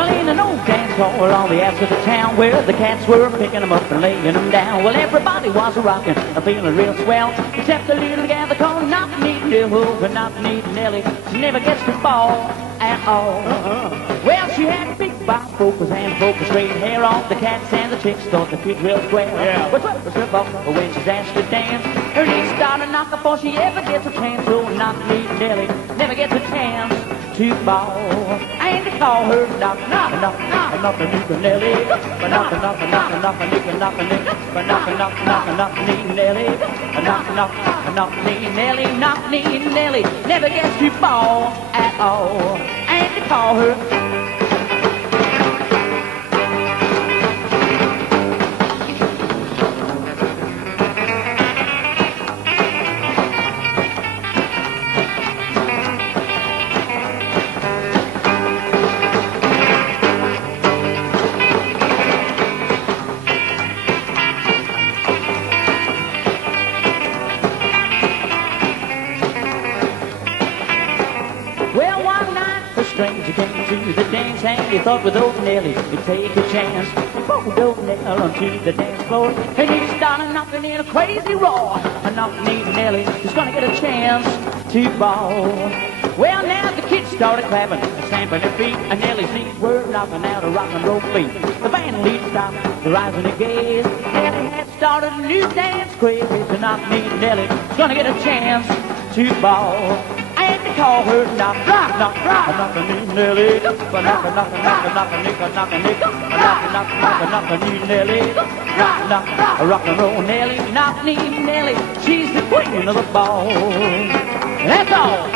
Well, in an old dance hall on the outskirts of town where the cats were picking them up and laying them down. Well, everybody was rocking and feeling real swell, except the little gal they call Knock-Kneed-Nell, but Knock-Kneed-Nellie, she never gets to ball at all. Well, she had big bifocals and focus straight hair on. The cats and the chicks thought the kid real square. Yeah. But what was her fault when she's asked to dance? Her knees start to knock before she ever gets a chance. So Knock-Kneed-Nellie never gets a chance to ball. And they call her Knock-Kneed-Nellie, but Knock-Kneed-Nellie, Knock-Kneed-Nellie never gets to ball at all. And they call her. Well, one night a stranger came to the dance and he thought with old Nellie he'd take a chance. He pulled old Nellie onto the dance floor and he started knocking in a crazy roar. A Knock-Kneed-Nellie is gonna get a chance to ball. Well, now the kids started clapping and stamping their feet, and Nellie's knees were knocking out a rock and roll beat. The band lead stopped, the rising and gaze. Nellie had started a new dance craze. A Knock-Kneed-Nellie is gonna get a chance to ball. And they call her Knock-Kneed-Nellie, Knock-Kneed-Nellie, rock and roll Nellie, Knock-Kneed-Nellie. She's the queen of the ball. That's all.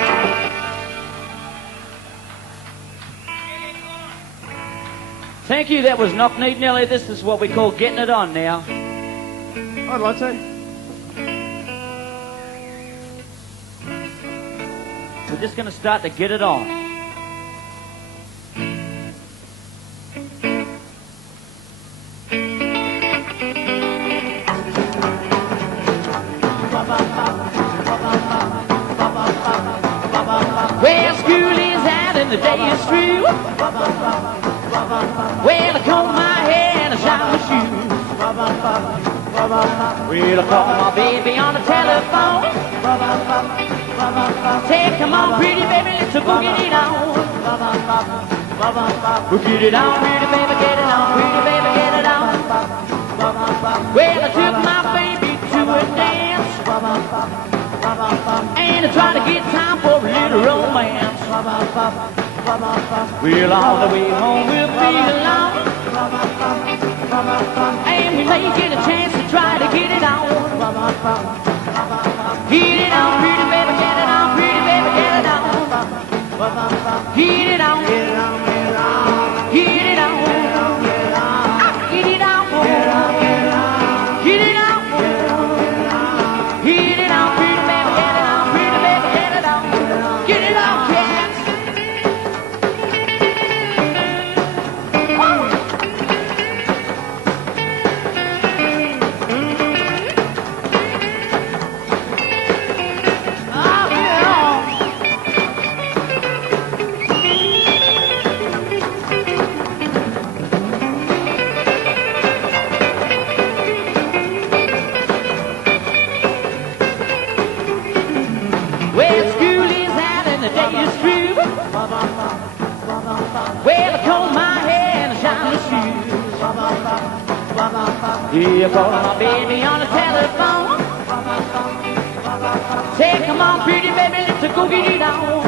Thank you. That was Knock-Kneed-Nellie. This is what we call getting it on now. I'd like to. We're just going to start to get it on. Well, school is out and the day is through. Well, I comb my hair and I shine my shoes. Well, I call my baby on the telephone. Say, come on, pretty baby, let's boogie it on. Boogie it on, pretty baby, get it on, pretty baby, get it on. Well, I took my baby to a dance, and I tried to get time for a little romance. Well, on the way home we'll be alone, and we may get a chance to try to get it on. Get it on, pretty baby, get it on, pretty baby, get it on. Get it on, get it on, get it on, get it on, get it on, get it on, get it on, get it on, pretty baby, get it on, pretty baby, get it on, get it on, cats. Well, school is out and the day is through. Well, I comb my hair and I shine my shoes. Yeah, I call my baby on the telephone. Say, come on, pretty baby, let's go get it on.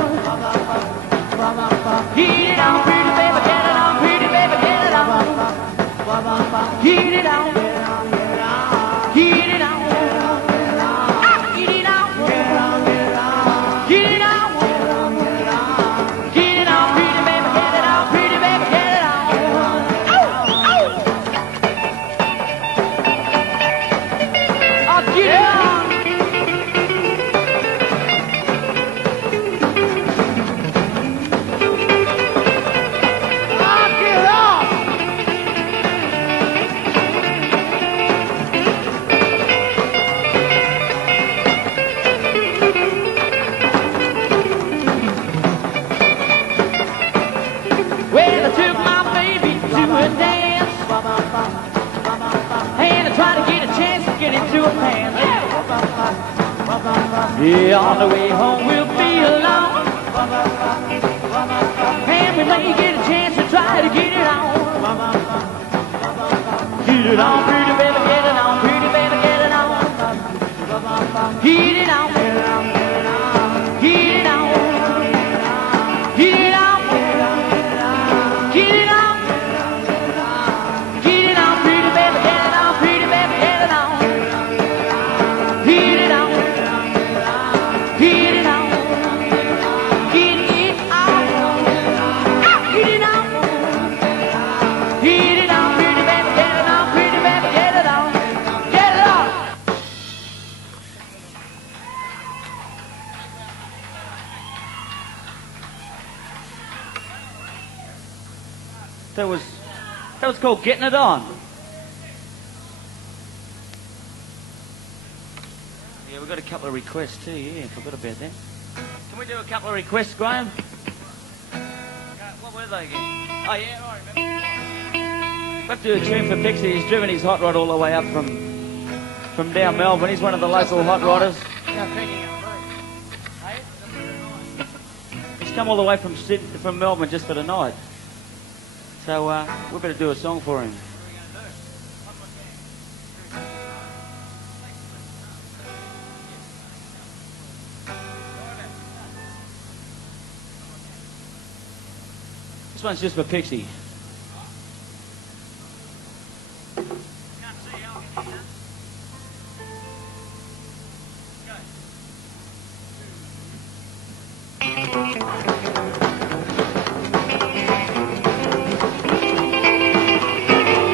Get it on, pretty baby, get it on, pretty baby, get it on. Get it on, get it on, get it on. Yeah, on the way home we'll be alone. And we may get a chance to try to get it on. Get it on, pretty baby, get it on, pretty baby, get it on. Get it on, get it on, get it on, get it on, get it on, get it on, pretty baby, get it on, pretty baby, get it on. Get it on, get it on, get it on, get it on, get it on, pretty baby, get it on, pretty baby, get it on, get it on. That was called Getting It On. Yeah, we've got a couple of requests too, yeah, forgot about that. Can we do a couple of requests, Graham? What were they again? Oh yeah, I remember. We'll have to do a tune for Pixie. He's driven his hot rod all the way up from down Melbourne. He's one of the local hot rodders. He's come all the way from Melbourne just for the night. So we better do a song for him. This one's just for Pixie.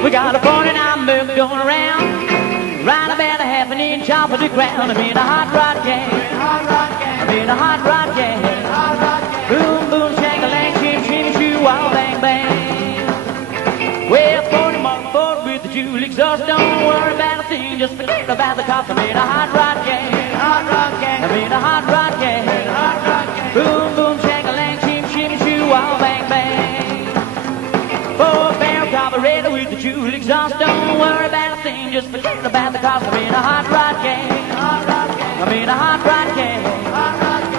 We got a 49 milk going around, right about a half an inch off of the ground. I'm in a hot rod gang, I'm in a hot rod gang. Boom, boom, shake-a-lang, shim, shim, shoo, wow, bang, bang. Well, 40 mark forward with the jewel exhaust. Don't worry about a thing, just forget about the cops. I'm in a hot rod gang, I'm in a hot rod gang. Boom, boom, shake-a-lang, shim, shim, shoo, wow, bang, bang. 4-barrel carburetor with the jewel exhaust. Don't worry about a thing, just forget about the cops. I'm in a hot rod gang, I'm in a hot rod gang.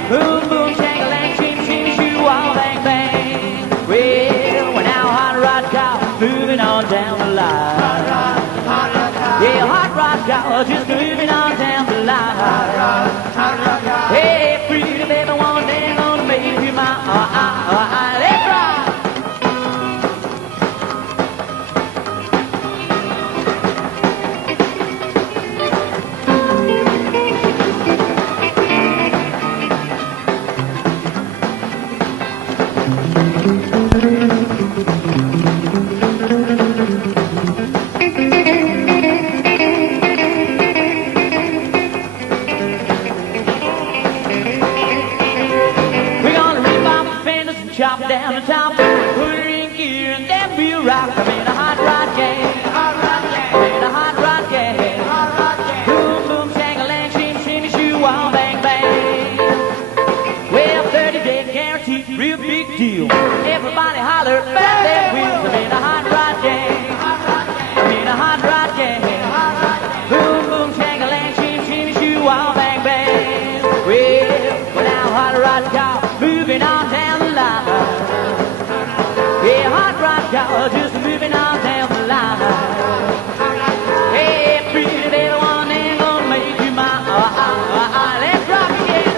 Boom, boom, shake-a-lang, shim, shim, shoo, wow, bang, bang. Well, we're now hot rod car, moving on down the line. Yeah, hot rod car, just moving on down the line. Hey, pretty baby, one day I'm gonna make you mine. Let's ride. Chop down the top, put her in gear, and then we'll rock. I'm in a hot rod gang, I'm in a hot rod gang. Boom, boom, shang-a-lang, shim, shimmy, shoo, wow, bang, bang. Well, 30-day guarantee, real big deal. Everybody holler, back their wheels. I'm in a hot rod gang, I'm in a hot rod gang. Boom, boom, shang-a-lang, shim, shimmy, shoo, wow, bang, bang. Well, we're now hot rod car, moving on down the line. Yeah, hot rod car, just moving on down the line. Hey, pretty little one, ain't gonna make you mine. Let's rock again.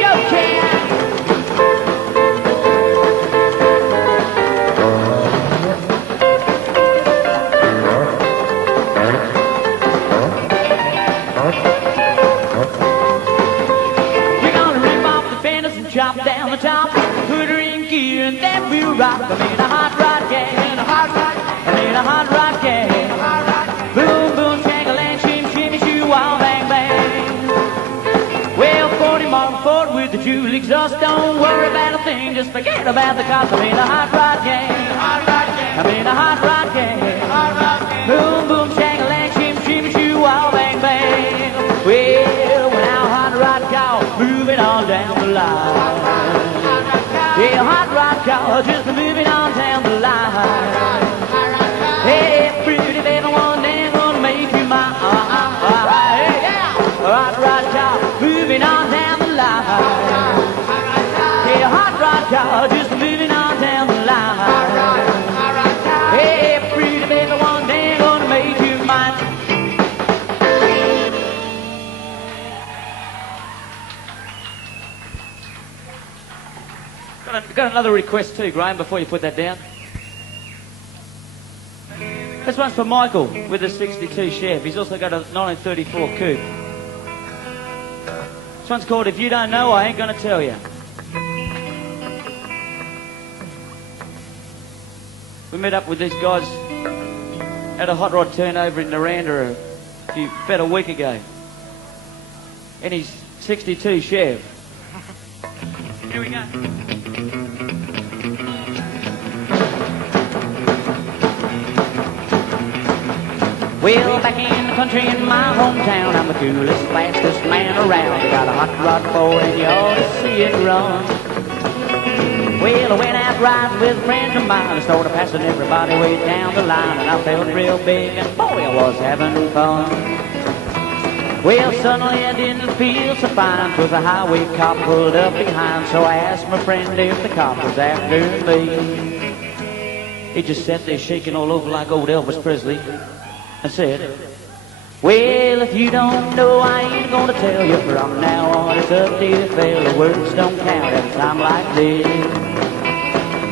Go, Ken. Chop down the top, put her in gear, and then we'll rock. I'm in a hot rod gang, I'm in a hot rod gang. Boom, boom, shang-a-lang, shim, shimmy, shoo, wow, bang, bang. Well, 40 mark forward with the jewel exhaust. Don't worry about a thing, just forget about the cops. I'm in a hot rod gang, I'm in a hot rod gang. Boom, boom, shang-a-lang, shim, shimmy, shoo, wow, bang, bang. Well, when our hot rod car moving on down the line. got another request too, Graham, before you put that down. This one's for Michael with the 62 Chev. He's also got a 1934 coupe. This one's called If You Don't Know, I Ain't Gonna Tell You. We met up with these guys at a hot rod turnover in Naranda about a week ago. In his 62 Chev. Here we go. Well, back in the country in my hometown, I'm the coolest, fastest man around. I got a hot rod for and you ought to see it run. Well, I went out riding with a friend of mine. I started passing everybody way down the line, and I felt real big, and boy, I was having fun. Well, suddenly I didn't feel so fine, 'cause a highway cop pulled up behind. So I asked my friend if the cop was after me. He just sat there shaking all over like old Elvis Presley and said, well, if you don't know, I ain't gonna tell you. From now on, it's up to you, fella. Words don't count at a time like this.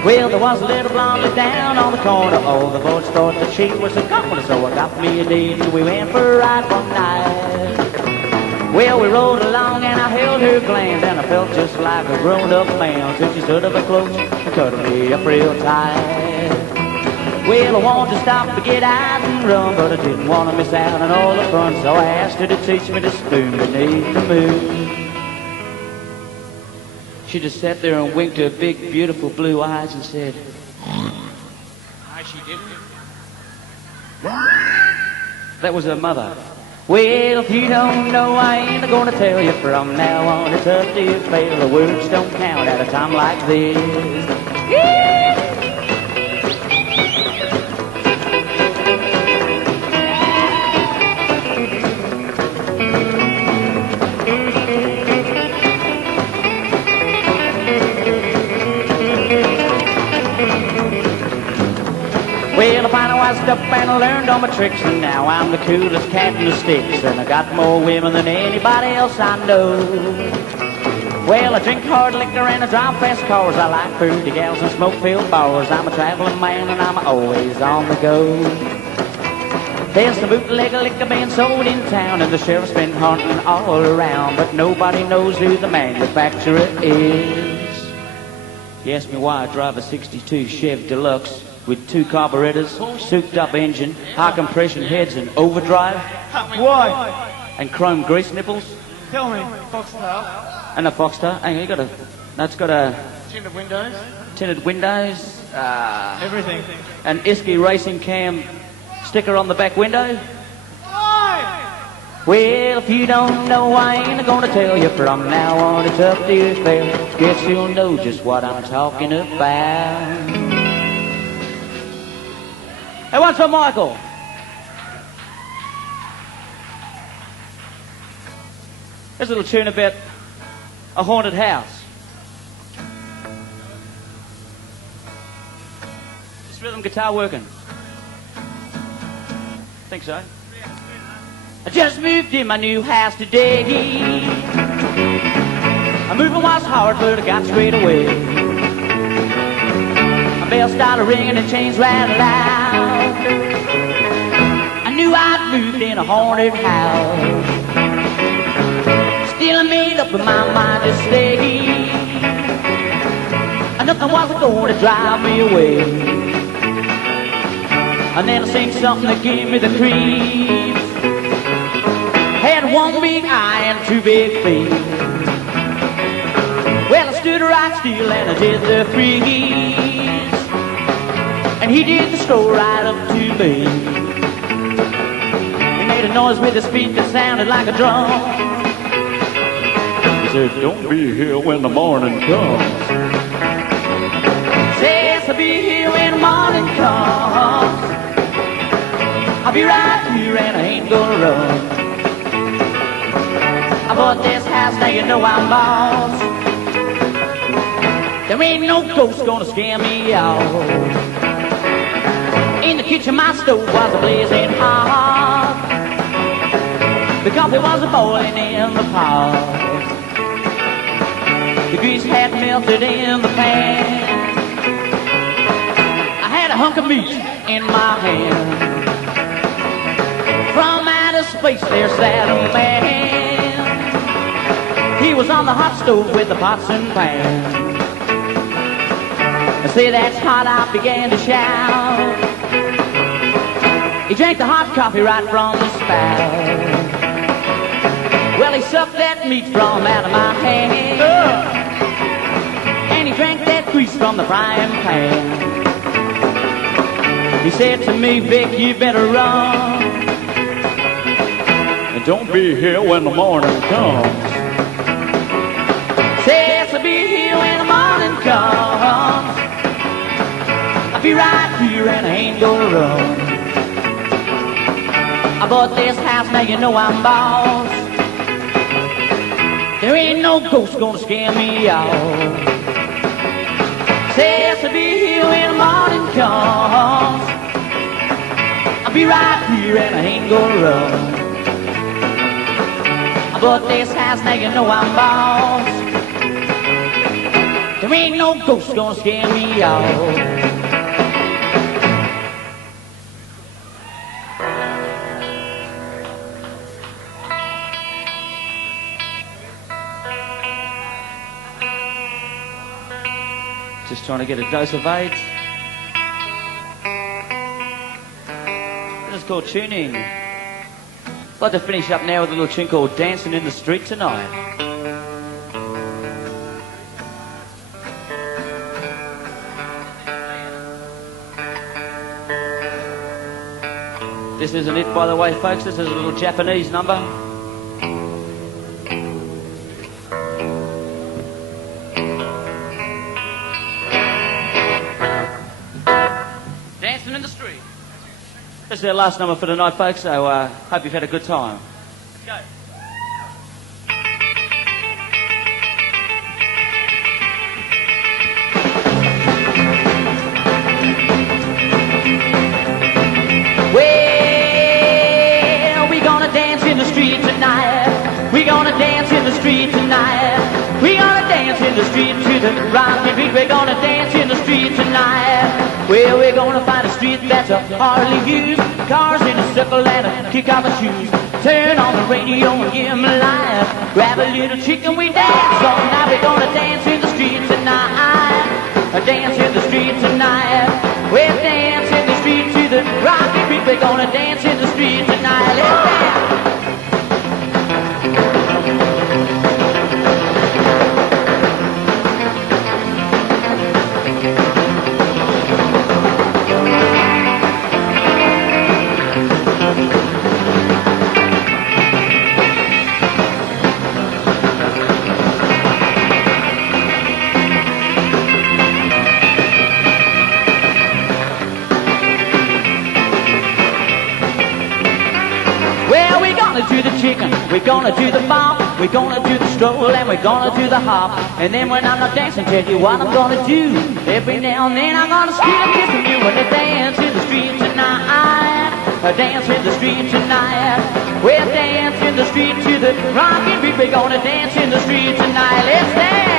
Well, there was a little blonde down on the corner. All the boys thought that she was a goner, so I got me a date and we went for a ride one night. Well, we rode along and I held her gland, and I felt just like a grown-up man till she stood up close and cuddled me up real tight. Well, I wanted to stop to get out and run, but I didn't want to miss out on all the fun, so I asked her to teach me to spoon beneath the moon. She just sat there and winked her big, beautiful blue eyes and said, hi, she didn't. That was her mother. Well, if you don't know, I ain't gonna tell you. From now on, it's up to you, fella. The words don't count at a time like this. Well, I finally wised up and I learned all my tricks, and now I'm the coolest cat in the sticks, and I got more women than anybody else I know. Well, I drink hard liquor and I drive fast cars. I like fruity gals and smoke-filled bars. I'm a traveling man and I'm always on the go. There's some bootleg liquor being sold in town, and the sheriff's been hunting all around, but nobody knows who the manufacturer is. You ask me why I drive a 62 Chev Deluxe with 2 carburetors, souped-up engine, high compression heads, and overdrive. Why? And chrome grease nipples. Tell me, Foxtail. And a Foxtail. Hang on, that's got a Tinted windows. tinted windows. Everything. An Isky Racing Cam sticker on the back window. Why? Well, if you don't know, I ain't gonna tell you. From now on, it's up to you, fella. Guess you'll know just what I'm talking about. Hey, one's for Michael. There's a little tune about a haunted house. Is rhythm guitar working? I think so. I just moved in my new house today. My moving was hard, but I got straight away. My bell started ringing and chains rattled out. I knew I'd moved in a haunted house. Still I made up in my mind to stay. And nothing wasn't going to drive me away. And then I seen something that gave me the creeps. Had one big eye and 2 big feet. Well, I stood right still and I did the freeze. And he did the stroll right up to me. He made a noise with his feet that sounded like a drum. He said, don't be here when the morning comes. Says I'll be here when the morning comes. I'll be right here and I ain't gonna run. I bought this house, now you know I'm boss. There ain't no ghost gonna scare me off. In the kitchen my stove was blazing hot. The coffee was boiling in the pot. The grease had melted in the pan. I had a hunk of meat in my hand. From outer space there sat a man. He was on the hot stove with the pots and pans. I say that's hot, I began to shout. He drank the hot coffee right from the spout. Well, he sucked that meat from out of my hand. And he drank that grease from the frying pan. He said to me, Vic, you better run. And don't be here when the morning comes. Says to be here when the morning comes. I'll be right here and I ain't gonna run. I bought this house, now you know I'm boss. There ain't no ghost gonna scare me out. Says to be here when the morning comes. I'll be right here and I ain't gonna run. I bought this house, now you know I'm boss. There ain't no ghost gonna scare me out. Just trying to get a dose of AIDS. This is called tuning. I'd like to finish up now with a little tune called Dancing in the Street Tonight. This isn't it, by the way, folks. This is a little Japanese number. This is our last number for tonight, folks, so hope you've had a good time. Go. Well, we're gonna dance in the street tonight. We're gonna dance in the street tonight. We're gonna dance in the street to the rockin' beat. We're gonna dance in the street tonight. Well, we're gonna find a street that's hardly used. Cars in a circle and a kick off the shoes. Turn on the radio and give 'em a live. Grab a little chicken, we dance all night. We're gonna dance in the street tonight. Dance in the street tonight. We'll dance in the street to the rockin' beat. We're gonna dance in the street tonight. Let's dance. We're gonna do the bop, we're gonna do the stroll, and we're gonna do the hop. And then when I'm not dancing, tell you what I'm gonna do. Every now and then I'm gonna steal a kiss from you. When I dance in the street tonight, I dance in the street tonight. We'll dance in the street to the rockin' beat. We're gonna dance in the street tonight. Let's dance.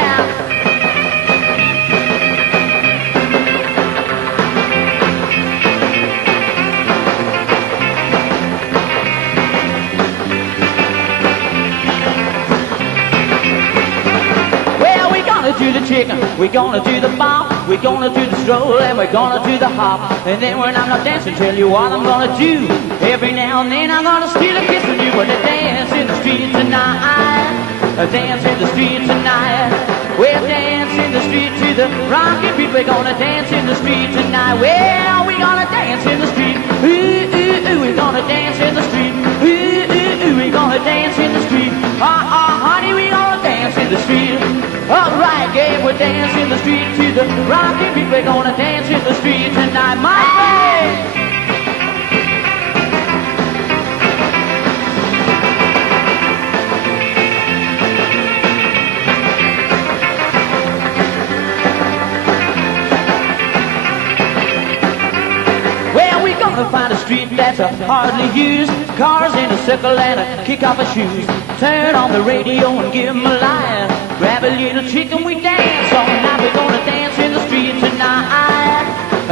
Do the chicken, we're gonna do the bop, we're gonna do the stroll, and we're gonna do the hop. And then when I'm not dancing, tell you what I'm gonna do. Every now and then I'm gonna steal a kiss from you. When I dance in the street tonight, I dance in the street tonight. We'll dance in the street to the rockin' beat. We're gonna dance in the street tonight. Well, we're gonna dance in the street. Ooh, ooh, ooh, we're gonna dance in the street. Ooh, ooh, ooh, we're gonna dance in the street. Honey, we're gonna dance in the street. Alright, Gabe, we're dancing in the street to the rockin' beat. We're gonna dance in the street tonight, my friend. Well, we're gonna find a street street that's hardly used. Cars in a circle and kick off her shoes. Turn on the radio and give 'em a line. Grab a little chicken, we dance all night. We're gonna dance in the street tonight.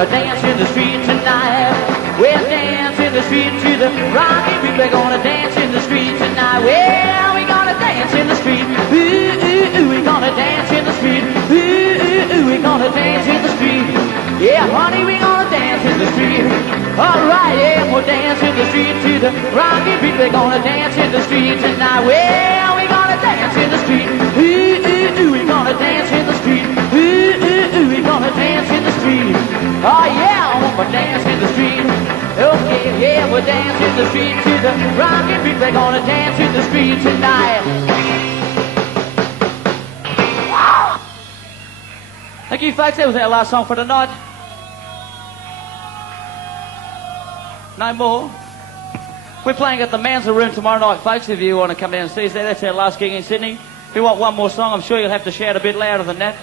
Dance in the street tonight. We'll dance in the street to the rocky beat. We're gonna dance in the street tonight. Well, we're gonna dance in the street. Ooh, ooh, ooh, we're gonna dance in the street. Ooh, ooh, ooh, we're gonna dance in the street. Yeah, honey, we're gonna dance in the street. All right, yeah, we'll dance in the street to the rocky beat. We're gonna dance in the street tonight. Well, we're gonna dance in the street. Ooh, ooh, ooh, we're gonna dance in the street. Ooh, ooh, ooh, we're gonna dance in the street. Oh yeah, we'll dance in the street. Okay, yeah, we'll dance in the street to the rocky beat. We're gonna dance in the street tonight. Thank you, folks. That was our last song for tonight. No more. We're playing at the Manza Room tomorrow night, folks, if you want to come down and see us there. That's our last gig in Sydney. If you want one more song, I'm sure you'll have to shout a bit louder than that.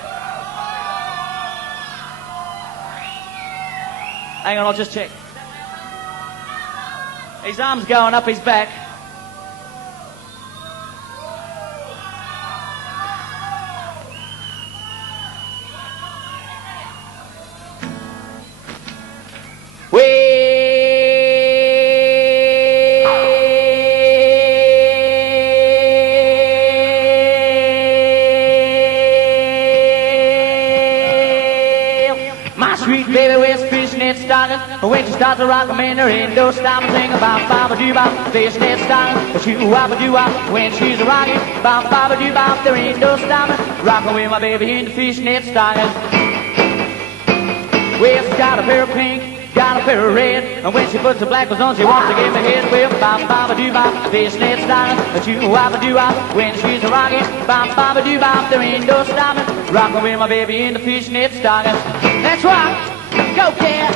Hang on, I'll just check. His arm's going up his back. When she starts to rock 'em in her indoor style, sing about baba-doo-bop, fishnet style. Shoo-wop-a-doo-wop, when she's rocking, bop-baba-doo-bop, there ain't no stopping. Rockin' with my baby in the fishnet style. Well, she's got a pair of pink, got a pair of red, and when she puts the black ones on, she wants to give me head. Well, bop-baba-doo-bop, fishnet style. Shoo-wop-a-doo-wop, when she's rocking, bop-baba-doo-bop, there ain't no stopping. Rockin' with my baby in the fishnet style. That's right, go cat.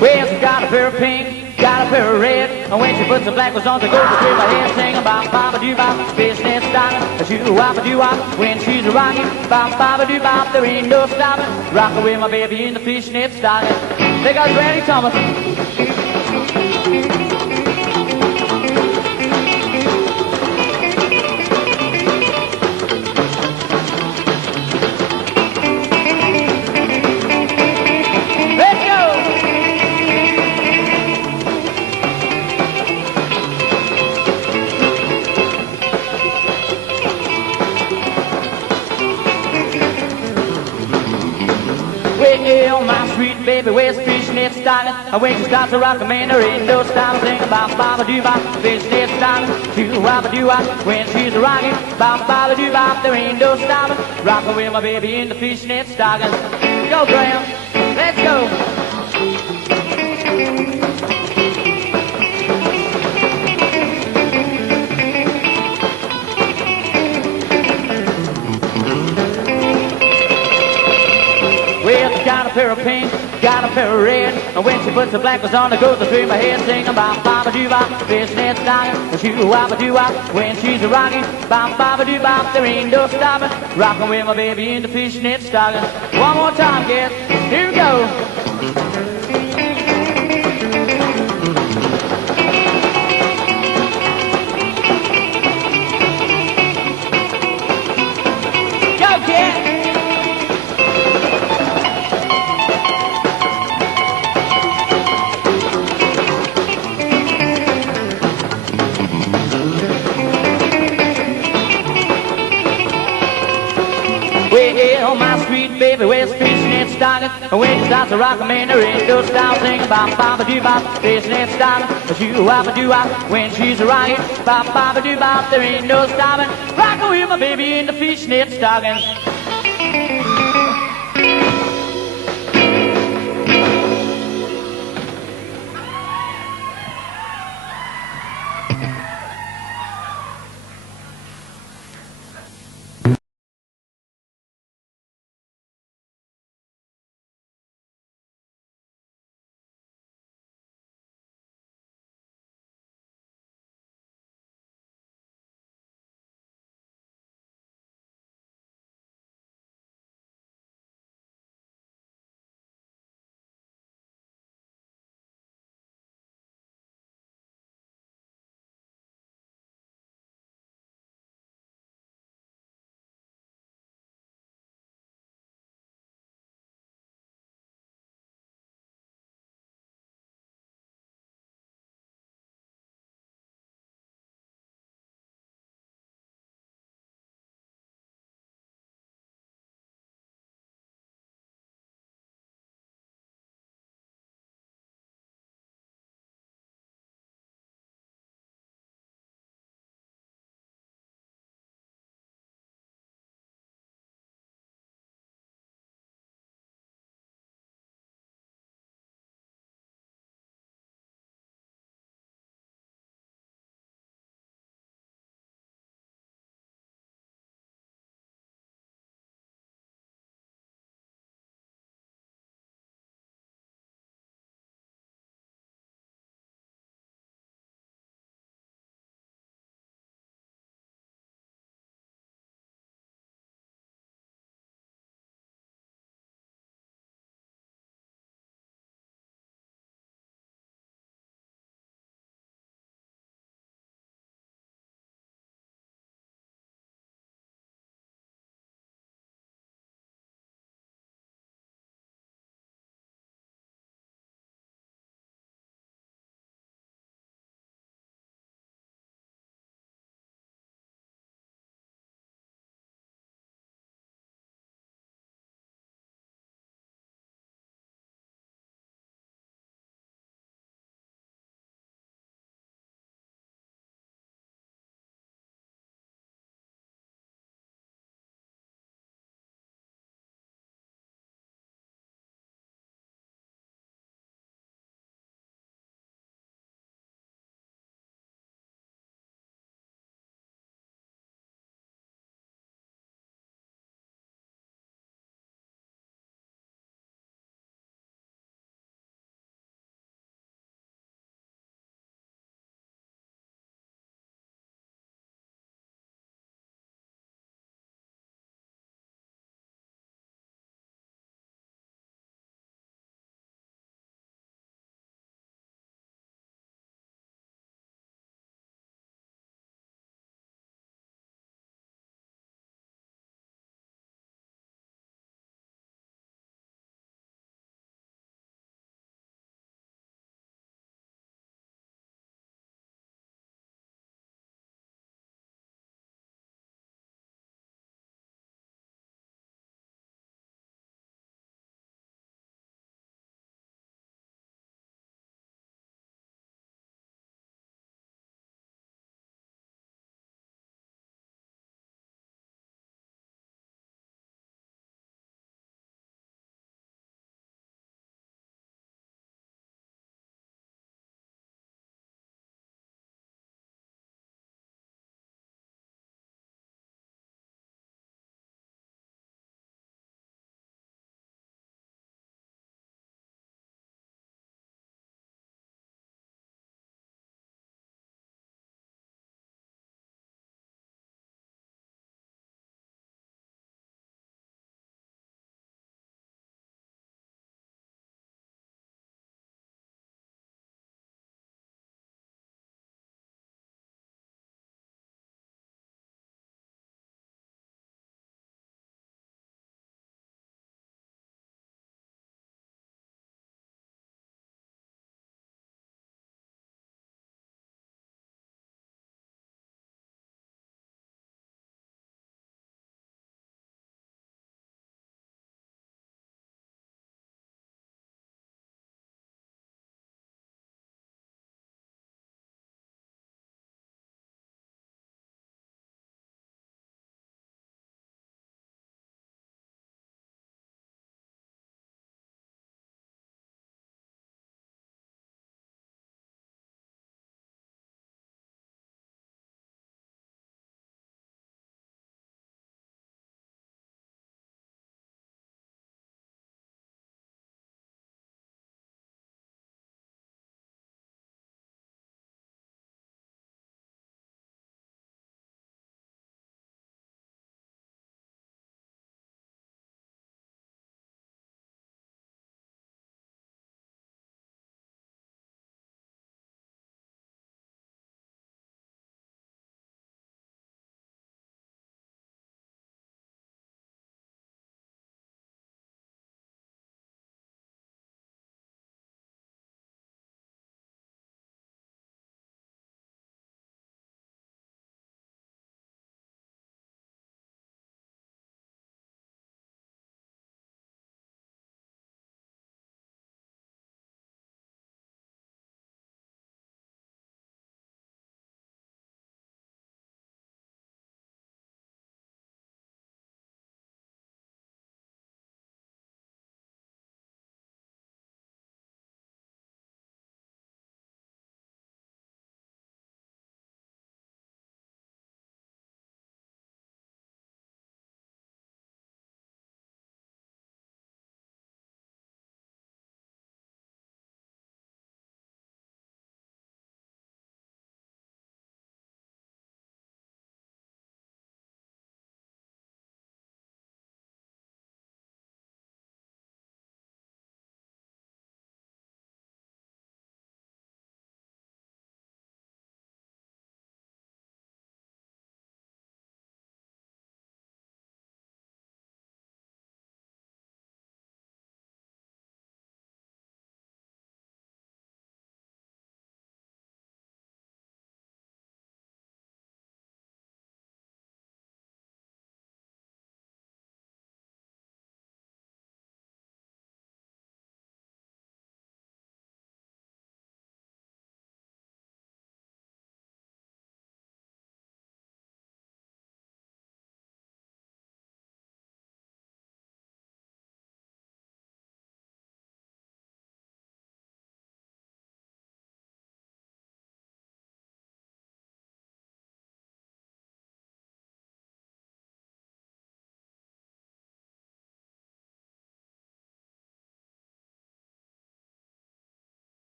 Well, she got a pair of pink, got a pair of red, and when she puts the black ones on, she goes between my head, singing about bop-baba-doo-bop, fishnet style, shoo-wop-a-doo-wop, when she's rocking, bop-baba-doo-bop, there ain't no stopping, rockin' with my baby in the fishnet style. There goes Randy Thomas. Well, my sweet baby wears fishnet style, and when she starts to rock 'em in her indoor style, sing about bop-baba-doo-bop, fishnet style, shoo-wop-a-doo-wop, when she's rocking, bop-baba-doo-bop, there ain't no stopping, rockin' with my baby in the fishnet style. Go, Graham, let's go. Got a pair of pink, got a pair of red, and when she puts the black ones on, it goes through my head, singing about bop-baba-doo-bop, fishnet style, shoo-wop-a-doo-wop, when she's rocking, bop-baba-doo-bop, there ain't no stopping, rockin' with my baby in the fishnet style. One more time, kids, here we go. Well, my sweet baby wears fishnet stockings, and when she starts to rock 'em in her indoor style, singing about bop-baba-doo-bop, fishnet style, shoo-wop-a-doo-wop, when she's rocking, bop-baba-doo-bop, there ain't no stopping, rockin' with my baby in the fishnet stockings.